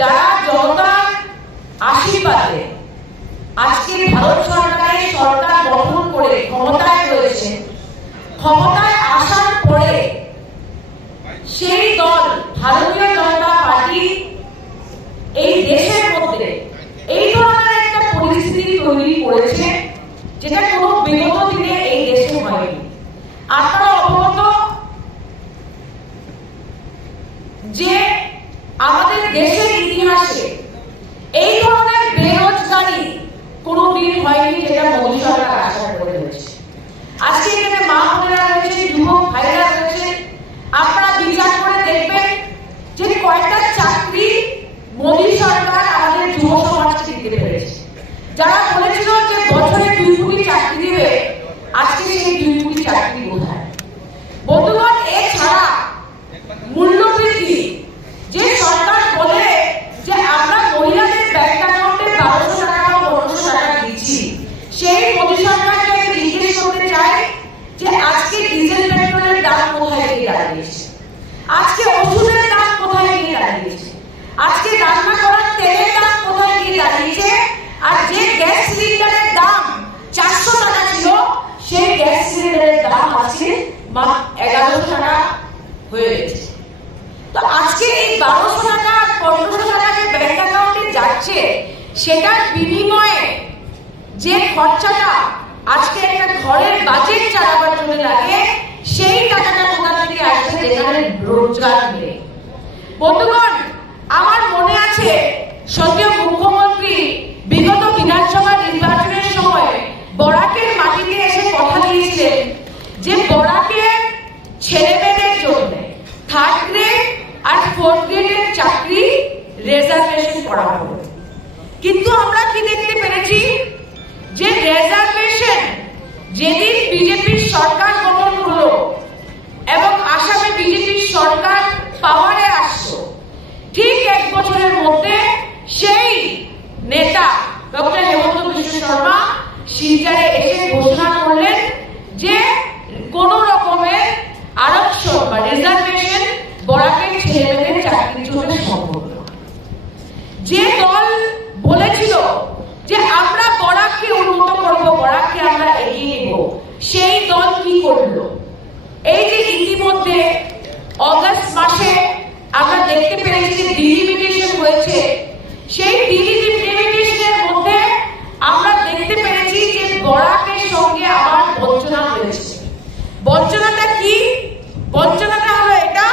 যারা জনতার আশীর্বাদে আজকে ভারত সরকারের সরকার গঠন করে ক্ষমতায় রয়েছে, ক্ষমতায় আসার পরে সেই দল ভারতীয় জনতা পার্টি এই দেশের মধ্যে এই ধরনের একটা পরিস্থিতি তৈরি করেছে যেটা কোনো বিগত দিনে এই দেশে হয়নি। আপনারা অবগত যে আমাদের দেশের ইতিহাসে এই ধরনের বেরোজগারি কোনোদিন হয়নি যেটা মোদী সরকার আশা করে রয়েছে। আজকে এখানে মা বোনেরা রয়েছে, যুবক ভাইরা রয়েছে। আপনারা বিচার করে দেখবেন যে কয়টা চাকরি মোদী সরকার আমাদের যুব সমাজকে দিতে পেরেছে। যারা বলেছিল যে বছরে দুই কোটি চাকরি দিবে, আজকে সেই দুই কোটি চাকরি কোথায় বন্ধুগণ এছাড়া মূল্যবৃদ্ধি যে সরকার বলে যে আমরা মহিলাদের ব্যাংক অ্যাকাউন্টে বারোশো টাকা বা পনেরোশো টাকা দিচ্ছি সেই মোদী সরকারকে আমি জিজ্ঞেস করতে চাই যে আজকে ডিজেল পেট্রোলের দাম কোথায় গিয়ে দাঁড়িয়েছে। আজকে ওষুধের দাম কোথায় গিয়ে দাঁড়িয়েছে? আজকে রান্না করার তেলের দাম কোথায় গিয়ে দাঁড়িয়েছে? আর যে গ্যাস সিলিন্ডারের দাম চারশো টাকা ছিল, সেই গ্যাস সিলিন্ডারের দাম আজকে এগারোশো টাকা হয়ে গেছে। তো আজকে এই বারোশো টাকা পনেরোশো টাকা যে ব্যাংক অ্যাকাউন্টে যাচ্ছে, সেটার বিনিময়ে যে খরচাটা আজকে একটা ঘরের বাজেট চালাবার জন্য লাগে, সেই টাকাটা কোথা আসছে যেখানে রোজগার নেই। বন্ধুগণ, আমার মনে আছে সদ্য মুখ্যমন্ত্রী বিগত বিধানসভা নির্বাচনের সময় বরাকের মাটিতে এসে কথা দিয়েছিলেন যে বরাকের ছেলে মেয়েদের জন্য থার্ড গ্রেড আর ফোর্থ গ্রেডের চাকরি রেজার্ভেশন করা হবে। কিন্তু আমরা কি দেখতে পেরেছি? যে রেজার্ভেশন শিলচরে এসে ঘোষণা করলেন যে কোন রকমের আরক্ষণ বা রিজার্ভেশন বরাকের ছেলেমেয়েদের চাকরির জন্য সম্ভব যে দল বলেছিল যে আমরা বরাককে উন্নত করব, বরাককে আমরা এগিয়ে নেব, সেই দল কি করল? এই যে ইতিমধ্যে অগস্ট মাসে আমরা দেখতে পেরেছি ডিলিমিটেশন হয়েছে সেই ডিলিমিটেশনের মধ্যে আমরা দেখতে পেরেছি যে বরাকের সঙ্গে আবার বঞ্চনা হয়েছে বঞ্চনাটা কি বঞ্চনাটা হলো এটা।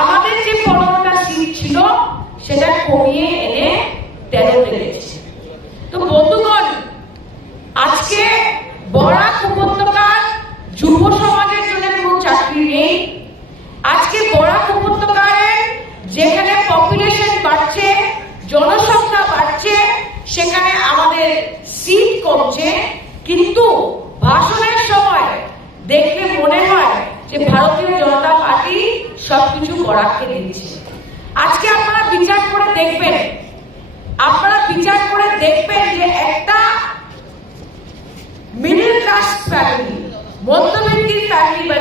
আমাদের যে পনেরোটা সিট ছিল, সেটা কমিয়ে এনে তেরোতে গেছে তো বন্ধুগণ, আজকে বরাক উপত্যকার যুব সমাজের জন্য কোনো চাকরি নেই। আজকে বরাক উপত্যকায় যেখানে পপুলেশন বাড়ছে, জনসংখ্যা বাড়ছে, সেখানে আমাদের সিট কমছে। কিন্তু ভাষণের সময় দেখলে মনে হয় যে ভারতীয় জনতা পার্টি সবকিছু বরাককে দিচ্ছে। আজকে আপনারা বিচার করে দেখবেন, আপনারা বিচার করে দেখবেন যে একটা মিডল ক্লাস ফ্যামিলি মধ্যবিত্তির ফ্যামিলি বা